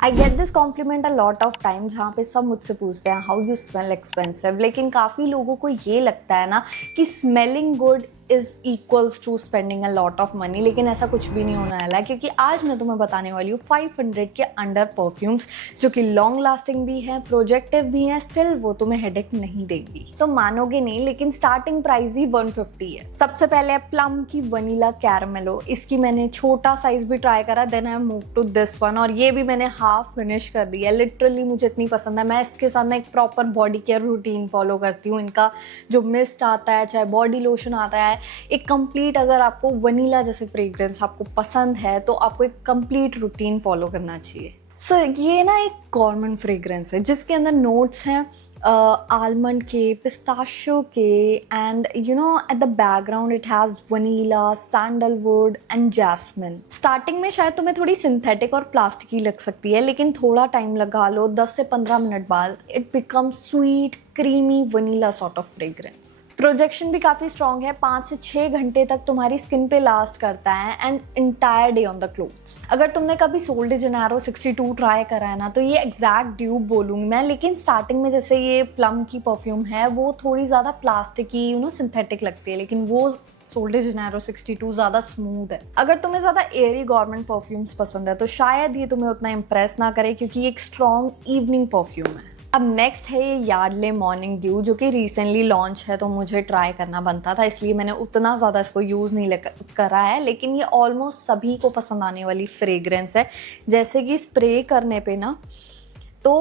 I get this complement a lot of time, जहाँ पे सब मुझसे पूछते हैं हाउ यू स्मेल एक्सपेंसिव, लेकिन काफ़ी लोगों को ये लगता है ना कि smelling good is equals to spending a lot of money, लेकिन ऐसा कुछ भी नहीं होने वाला है, क्योंकि आज मैं तुम्हें बताने वाली हूँ 500 के अंडर परफ्यूम्स जो कि लॉन्ग लास्टिंग भी हैं, प्रोजेक्टिव भी हैं, स्टिल वो तुम्हें हेडेक नहीं देगी। तो मानोगे नहीं, लेकिन स्टार्टिंग प्राइस ही 150 है। सबसे पहले है प्लम की वनीला कैरमेलो। इसकी मैंने छोटा साइज भी ट्राई करा, then I move to this one, और ये भी मैंने हाफ फिनिश कर दिया। लिटरली मुझे इतनी पसंद है। मैं इसके साथ ना एक proper body care routine follow करती हूँ। इनका जो मिस्ट आता है, चाहे बॉडी लोशन आता है, एक कंप्लीट, अगर आपको वनीला जैसे फ्रेग्रेंस आपको पसंद है तो आपको एक कंप्लीट रूटीन फॉलो करना चाहिए। सो ये ना एक गॉर्मेंट फ्रेग्रेंस है जिसके अंदर नोट्स हैं आलमंड के, पिस्ताशियो के, and you know at the background it has vanilla, sandalwood and jasmine. Starting में शायद तुम्हें थोड़ी सिंथेटिक और प्लास्टिक ही लग सकती है, लेकिन थोड़ा टाइम लगा लो, 10 से 15 मिनट बाद it become sweet creamy vanilla sort of fragrance. Projection भी काफ़ी स्ट्रॉन्ग है, 5 से 6 घंटे तक तुम्हारी स्किन पे लास्ट करता है and entire day on the clothes. अगर तुमने कभी सोल डे जेनेरो 62 ट्राई करा है ना, तो ये एग्जैक्ट ड्यूब बोलूँगी मैं, लेकिन स्टार्टिंग में जैसे ये प्लम की परफ्यूम है वो थोड़ी ज़्यादा प्लास्टिक की सिंथेटिक लगती है, लेकिन वो सोल डे जेनेरो 62 ज़्यादा स्मूथ है। अगर तुम्हें ज़्यादा एयरी गवर्नमेंट परफ्यूम्स पसंद है तो शायद ये तुम्हें उतना इम्प्रेस ना करे, क्योंकि ये एक स्ट्रॉन्ग इवनिंग परफ्यूम है। अब नेक्स्ट है ये यार्डले मॉर्निंग ड्यू, जो कि रिसेंटली लॉन्च है, तो मुझे ट्राई करना बनता था, इसलिए मैंने उतना ज़्यादा इसको यूज़ नहीं करा है, लेकिन ये ऑलमोस्ट सभी को पसंद आने वाली फ्रेग्रेंस है। जैसे कि स्प्रे करने पे ना तो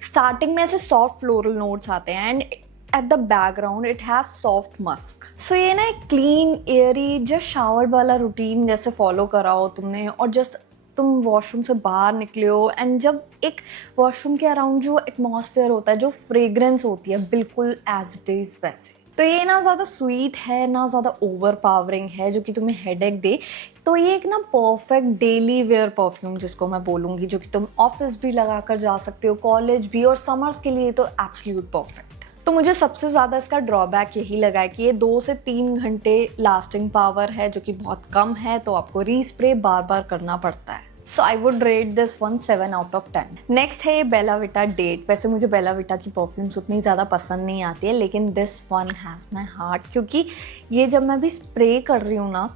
स्टार्टिंग में ऐसे सॉफ्ट फ्लोरल नोट्स आते हैं and at the background it has soft musk. So ये ना एक क्लीन एयरी जस्ट शावर वाला रूटीन जैसे फॉलो करा हो तुमने, और जस्ट तुम वॉशरूम से बाहर निकले हो एंड जब एक वॉशरूम के अराउंड जो एटमॉस्फेयर होता है, जो फ्रेग्रेंस होती है, बिल्कुल एज इट इज़ वैसे। तो ये ना ज़्यादा स्वीट है ना ज़्यादा ओवर पावरिंग है जो कि तुम्हें हेडेक दे। तो ये एक ना परफेक्ट डेली वेयर परफ्यूम जिसको मैं बोलूँगी, जो कि तुम ऑफिस भी लगा कर जा सकते हो, कॉलेज भी, और समर्स के लिए तो एब्सोल्यूट परफेक्ट। तो मुझे सबसे ज़्यादा इसका ड्रॉबैक यही लगा है कि ये 2 से 3 घंटे लास्टिंग पावर है, जो कि बहुत कम है, तो आपको रीस्प्रे बार बार करना पड़ता है। So I would rate this one 7 out of 10। Next है ये बेला विटा डेट। वैसे मुझे बेला विटा की परफ्यूम्स उतनी ज़्यादा पसंद नहीं आती है, लेकिन this one has my heart, क्योंकि ये जब मैं भी स्प्रे कर रही हूँ ना,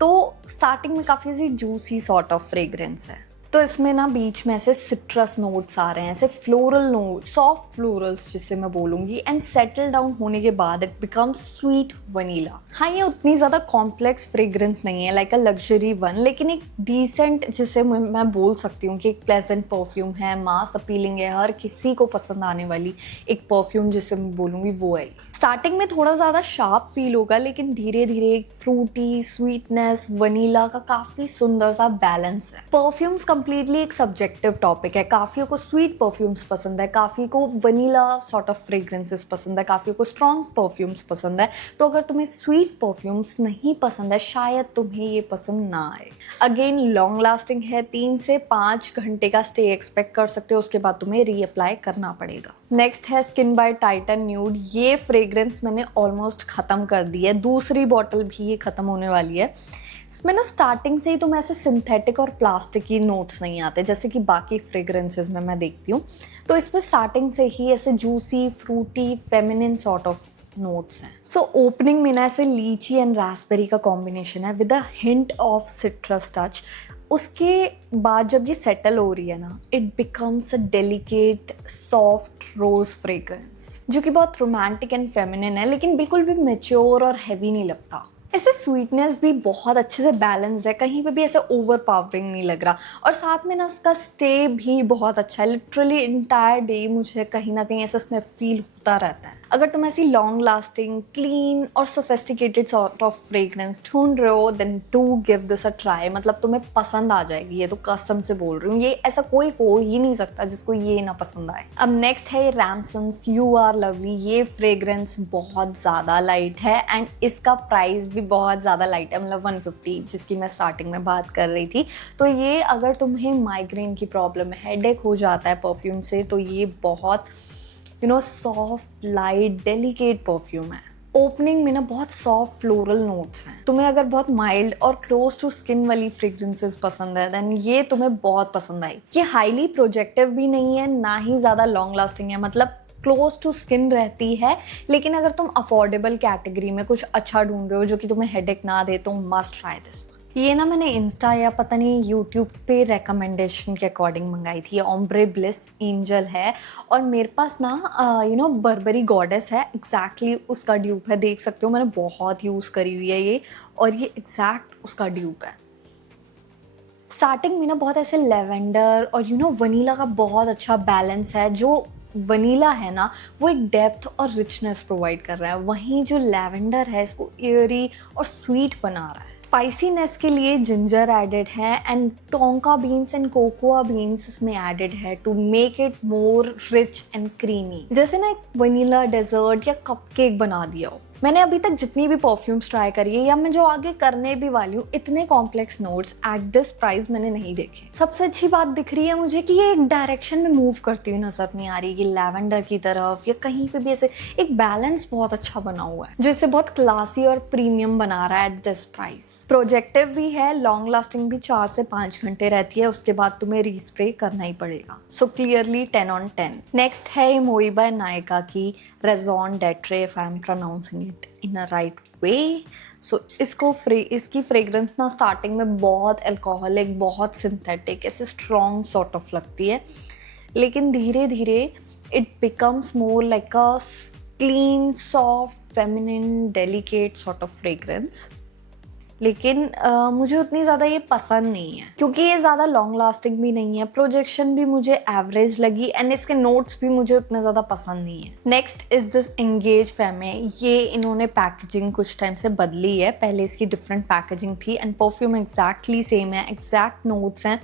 तो स्टार्टिंग में काफ़ी सी जूसी सॉर्ट ऑफ फ्रेग्रेंस है, तो इसमें ना बीच में ऐसे सिट्रस नोट्स आ रहे हैं, ऐसे फ्लोरल नोट, सॉफ्ट फ्लोरल्स जिसे मैं बोलूँगी, एंड सेटल डाउन होने के बाद इट बिकम्स स्वीट वनीला। हाँ, ये उतनी ज़्यादा कॉम्प्लेक्स फ्रेग्रेंस नहीं है लाइक अ लग्जरी वन, लेकिन एक डिसेंट, जिसे मैं बोल सकती हूँ कि एक प्लेजेंट परफ्यूम है, मास अपीलिंग है, हर किसी को पसंद आने वाली एक परफ्यूम जिसे मैं बोलूँगी वो है। स्टार्टिंग में थोड़ा ज़्यादा शार्प फील होगा, लेकिन धीरे धीरे एक फ्रूटी स्वीटनेस वनीला का काफ़ी सुंदर सा बैलेंस है। परफ्यूम्स कंप्लीटली एक सब्जेक्टिव टॉपिक है। काफ़ियों को स्वीट परफ्यूम्स पसंद है, काफ़ी को वनीला सॉर्ट ऑफ फ्रेग्रेंसेस पसंद है, काफ़ियों को स्ट्रॉन्ग परफ्यूम्स पसंद है। तो अगर तुम्हें स्वीट परफ्यूम्स नहीं पसंद है, शायद तुम्हें ये पसंद ना आए। अगेन लॉन्ग लास्टिंग है, 3 से 5 घंटे का स्टे एक्सपेक्ट कर सकते हो, उसके बाद तुम्हें रीअप्लाई करना पड़ेगा। नेक्स्ट है स्किन बाय टाइटन न्यूड। ये फ्रेग्रेंस मैंने ऑलमोस्ट ख़त्म कर दी है, दूसरी बॉटल भी ये ख़त्म होने वाली है। इसमें ना स्टार्टिंग से ही तुम ऐसे सिंथेटिक और प्लास्टिक की नोट्स नहीं आते जैसे कि बाकी फ्रेग्रेंसेस में मैं देखती हूँ। तो इसमें स्टार्टिंग से ही ऐसे juicy, fruity, feminine sort of notes हैं। सो ओपनिंग में ना ऐसे लीची एंड रास्पबेरी का कॉम्बिनेशन है with a hint of citrus touch. उसके बाद जब ये सेटल हो रही है ना, it becomes a delicate soft rose fragrance, जो कि बहुत रोमांटिक एंड फेमिनिन है, लेकिन बिल्कुल भी मैच्योर और हैवी नहीं लगता। ऐसे स्वीटनेस भी बहुत अच्छे से बैलेंस्ड है, कहीं पे भी ऐसे ओवर पावरिंग नहीं लग रहा, और साथ में ना इसका स्टे भी बहुत अच्छा है। लिटरली इंटायर डे मुझे कहीं ना कहीं ऐसा स्निफ फील होता रहता है। अगर तुम ऐसी लॉन्ग लास्टिंग, क्लीन और सोफिस्टिकेटेड सॉर्ट ऑफ फ्रेग्रेंस ढूंढ रहे हो, then do give this a try. मतलब तुम्हें पसंद आ जाएगी, ये तो कसम से बोल रही हूँ। ये ऐसा कोई हो ही नहीं सकता जिसको ये ना पसंद आए। अब नेक्स्ट है रैमसन्स यू आर लवली। ये फ्रेग्रेंस बहुत ज़्यादा लाइट है एंड इसका प्राइस भी बहुत ज़्यादा लाइट है, मतलब 150, जिसकी मैं स्टार्टिंग में बात कर रही थी। तो ये अगर तुम्हें माइग्रेन की प्रॉब्लम है, हेडेक हो जाता है परफ्यूम से, तो ये बहुत सॉफ्ट लाइट डेलिकेट परफ्यूम है। ओपनिंग में ना बहुत सॉफ्ट फ्लोरल नोट्स हैं। तुम्हें अगर बहुत माइल्ड और क्लोज टू स्किन वाली फ्रेग्रेंसेस पसंद है देन ये तुम्हें बहुत पसंद आई। ये हाईली प्रोजेक्टिव भी नहीं है, ना ही ज़्यादा लॉन्ग लास्टिंग है, मतलब क्लोज टू स्किन रहती है। लेकिन अगर तुम अफोर्डेबल कैटेगरी में कुछ अच्छा ढूंढ रहे हो जो कि तुम्हें हेडेक ना दे तो मस्ट ट्राई दिस। ये ना मैंने इंस्टा या पता नहीं यूट्यूब पे रिकमेंडेशन के अकॉर्डिंग मंगाई थी। ये ओम्ब्रे ब्लिस एंजल है और मेरे पास ना बर्बरी गॉडेस है, एग्जैक्टली उसका ड्यूप है। देख सकते हो मैंने बहुत यूज़ करी हुई है ये, और ये एग्जैक्ट उसका ड्यूप है। स्टार्टिंग में ना बहुत ऐसे लेवेंडर और वनीला का बहुत अच्छा बैलेंस है। जो वनीला है ना वो एक डेप्थ और रिचनेस प्रोवाइड कर रहा है, वहीं जो लेवेंडर है इसको एयरी और स्वीट बना रहा है। स्पाइसीनेस के लिए जिंजर एडेड है and tonka beans and cocoa beans इसमें एडेड है to make it more rich and creamy, जैसे ना एक वनीला डेजर्ट या कपकेक बना दिया हो। मैंने अभी तक जितनी भी परफ्यूम्स ट्राई करी है या मैं जो आगे करने भी वाली हूँ, इतने complex notes at this price मैंने नहीं देखे। सबसे अच्छी बात दिख रही है मुझे कि ये एक डायरेक्शन में मूव करती हुई नजर नहीं आ रही कि लैवेंडर की तरफ या कहीं पे भी। ऐसे एक बैलेंस बहुत अच्छा बना हुआ है जो इसे बहुत क्लासी और प्रीमियम बना रहा है एट दिस प्राइस। प्रोजेक्टिव भी है, लॉन्ग लास्टिंग भी 4 से 5 घंटे रहती है, उसके बाद तुम्हें रीस्प्रे करना ही पड़ेगा। So clearly 10 on 10। नेक्स्ट है मोइबा नायका की raison d'être, if I am pronouncing it in a right way. So इसकी फ्रेग्रेंस ना स्टार्टिंग में बहुत अल्कोहलिक, बहुत सिंथेटिक, ऐसे स्ट्रॉन्ग सॉर्ट ऑफ लगती है, लेकिन धीरे धीरे it becomes more like a clean, soft, feminine, delicate sort of fragrance. लेकिन मुझे उतनी ज़्यादा ये पसंद नहीं है क्योंकि ये ज़्यादा लॉन्ग लास्टिंग भी नहीं है। प्रोजेक्शन भी मुझे एवरेज लगी एंड इसके नोट्स भी मुझे उतने ज़्यादा पसंद नहीं है। Next is this Engage Femme. ये इन्होंने पैकेजिंग कुछ टाइम से बदली है, पहले इसकी डिफरेंट पैकेजिंग थी एंड परफ्यूम एग्जैक्टली सेम है, एग्जैक्ट नोट्स हैं।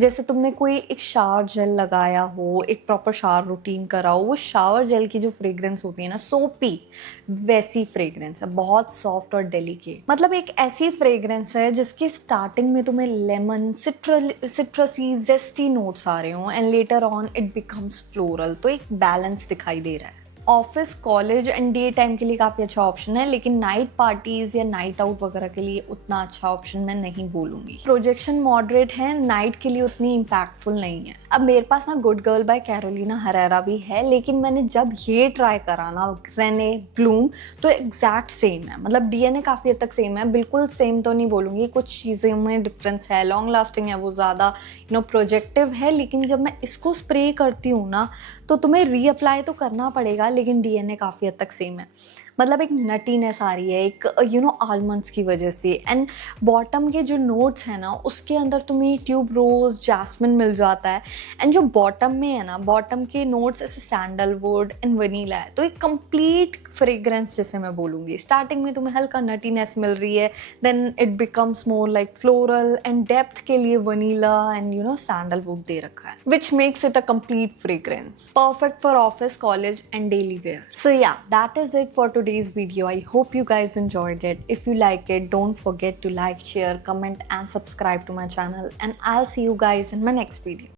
जैसे तुमने कोई एक शावर जेल लगाया हो, एक प्रॉपर शावर रूटीन करा हो, वो शावर जेल की जो फ्रेग्रेंस होती है ना सोपी, वैसी फ्रेग्रेंस है, बहुत सॉफ्ट और डेलिकेट। मतलब एक ऐसी फ्रेग्रेंस है जिसकी स्टार्टिंग में तुम्हें लेमन, सिट्रसी, जेस्टी नोट्स आ रहे हो and later on it becomes floral. तो एक बैलेंस दिखाई दे रहा है। Office, college and day time के लिए काफ़ी अच्छा ऑप्शन है, लेकिन नाइट पार्टीज या नाइट आउट वगैरह के लिए उतना अच्छा ऑप्शन मैं नहीं बोलूँगी। प्रोजेक्शन मॉडरेट है, नाइट के लिए उतनी इम्पैक्टफुल नहीं है। अब मेरे पास ना good girl by Carolina Herrera भी है, लेकिन मैंने जब ये ट्राई करा ना ग्रेने ब्लूम, तो एग्जैक्ट सेम है। मतलब डीएनए काफ़ी हद तक सेम है, बिल्कुल सेम तो नहीं बोलूँगी, कुछ चीज़ें में डिफरेंस है। लॉन्ग लास्टिंग है वो ज़्यादा प्रोजेक्टिव है, लेकिन जब मैं इसको स्प्रे करती हूँ ना तो तुम्हें रीअप्लाई तो करना पड़ेगा, लेकिन डीएनए काफ़ी हद तक सेम है। मतलब एक नटीनेस आ रही है एक आलमंड्स की वजह से। एंड बॉटम के जो नोट्स हैं ना उसके अंदर तुम्हें ट्यूब रोज, जैस्मिन मिल जाता है। एंड जो बॉटम में है ना, बॉटम के नोट्स ऐसे सैंडलवुड एंड वनीला है। तो एक कंप्लीट फ्रेग्रेंस जैसे मैं बोलूँगी। स्टार्टिंग में तुम्हें हल्का नटीनेस मिल रही है, then it becomes more like floral and depth के लिए वनीला एंड सैंडलवुड दे रखा है, which makes it a complete fragrance, perfect for office, college and daily wear. So yeah, that is it for today's video. I hope you guys enjoyed it. If you like it, don't forget to like, share, comment and subscribe to my channel, and I'll see you guys in my next video.